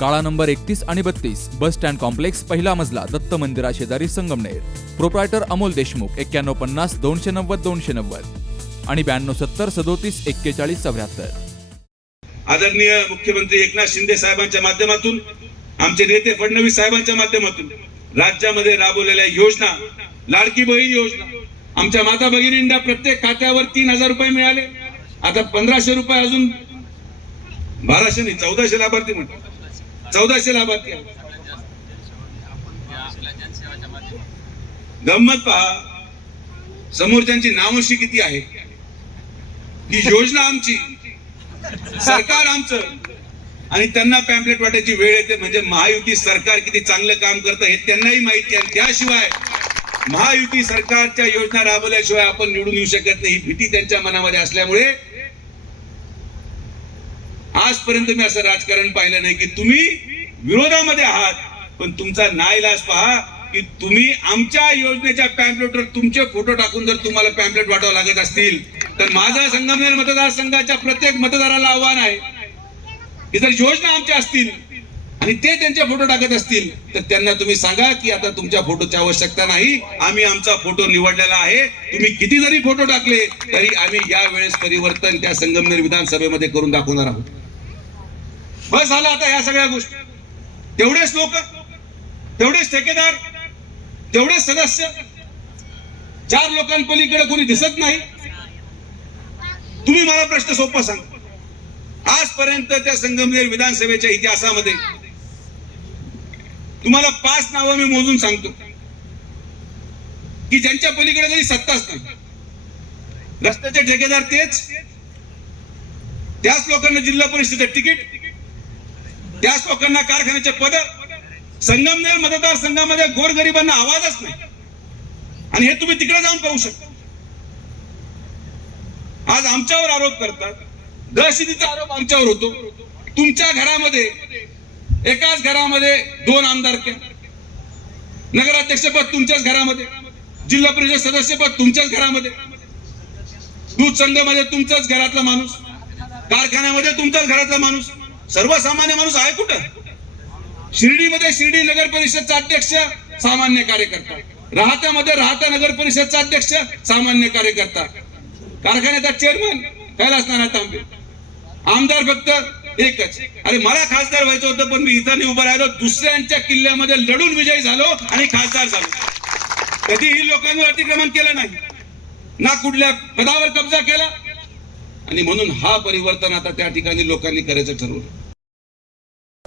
काळा नंबर एकतीस आणि बत्तीस बस स्टँड कॉम्प्लेक्स पहिला मजला दत्त मंदिरा शेजारी संगमनेर. प्रोप्रायटर अमोल देशमुख एक्क्याण्णव पन्नास दोनशे नव्वद दोनशे नव्वद. आणि ब्याण्णव सत्तर सदोतीस एक्केचाळीस चौऱ्याहत्तर. आदरणीय मुख्यमंत्री एकनाथ शिंदे साहेबांच्या माध्यमातून आमचे नेते फडणवीस साहेबांच्या माध्यमातून राज्यामध्ये राबवलेल्या योजना लाडकी बहीण योजना आमच्या माता भगिनींना प्रत्येक खात्यावर तीन हजार रुपये मिळाले. आता पंधराशे रुपये अजून बाराशे नाही चौदाशे लाभार्थी म्हणतात चौदाशे लाभार्थी गंमत पहा. समोरच्यांची नामोशी किती आहे ही योजना आमची. सरकार आमचं. आणि त्यांना पॅम्पलेट वाटायची वेळ येते. म्हणजे महायुती सरकार किती चांगलं काम करतं हे त्यांनाही माहिती आहे. त्याशिवाय महायुती सरकारच्या योजना राबवल्याशिवाय आपण निवडून येऊ शकत नाही. ही भीती त्यांच्या मनामध्ये असल्यामुळे आजपर्यंत मी असं राजकारण पाहिलं नाही की तुम्ही विरोधामध्ये आहात पण तुमचा नाईलाज पहा की तुम्ही आमच्या योजनेच्या पॅम्पलेटवर तुमचे फोटो टाकून जर तुम्हाला पॅम्पलेट वाटावं लागत असतील तर माझा संगमनेर मतदारसंघाच्या प्रत्येक मतदाराला आव्हान आहे की जर योजना आमच्या असतील आणि ते त्यांचे फोटो टाकत असतील तर त्यांना तुम्ही सांगा की आता तुमच्या फोटोची आवश्यकता नाही आम्ही आमचा फोटो निवडलेला आहे तुम्ही किती जरी फोटो टाकले तरी आम्ही या वेळेस परिवर्तन त्या संगमनेर विधानसभेमध्ये करून दाखवणार आहोत. बस झालं आता या सगळ्या गोष्टी. तेवढेच लोक तेवढेच ठेकेदार तेवढेच सदस्य. चार लोकांपलीकडे कोणी दिसत नाही. तुम्ही मला प्रश्न सोपा सांग. आजपर्यंत त्या संगमनेर विधानसभेच्या इतिहासामध्ये तुम्हाला पाच नावं मी मोजून सांगतो. की ज्यांच्या पलीकडे जरी सत्ताच नाही रस्त्याचे ठेकेदार तेच. त्याच लोकांना जिल्हा परिषदेचं तिकीट त्याच लोकांना कारखान्याचे पद संगमनेर मतदारसंघामध्ये गोरगरिबांना आवाजच नाही. आणि हे तुम्ही तिकडे जाऊन पाहू शकता. आज आमच्यावर आरोप करतात. दहशतीचा आरोप आमच्यावर होतो. तुमच्या घरामध्ये एकाच घरामध्ये दोन आमदार नगराध्यक्षपद तुमच्याच घरामध्ये जिल्हा परिषद सदस्यपद तुमच्याच घरामध्ये. दूध संघामध्ये तुमच्याच घरातला माणूस. कारखान्यामध्ये तुमच्याच घरातला माणूस. सर्वसामान्य माणूस आहे कुठं? शिर्डीमध्ये शिर्डी नगर परिषदचा अध्यक्ष सामान्य कार्यकर्ता. राहत्यामध्ये राहता नगर परिषदचा अध्यक्ष सामान्य कार्यकर्ता. कारखान्याचा चेअरमन कैलास नाना तांबे. आमदार फक्त एकच. अरे मला खासदार व्हायचं होतं पण मी इथं उभं राहिलो. दुसऱ्यांच्या किल्ल्यामध्ये लढून विजयी झालो आणि खासदार झालो. कधीही लोकांवर अतिक्रमण केलं नाही. ना कुठल्या पदावर कब्जा केला. आणि म्हणून हा परिवर्तन आता त्या ठिकाणी लोकांनी करायचं ठरवलं.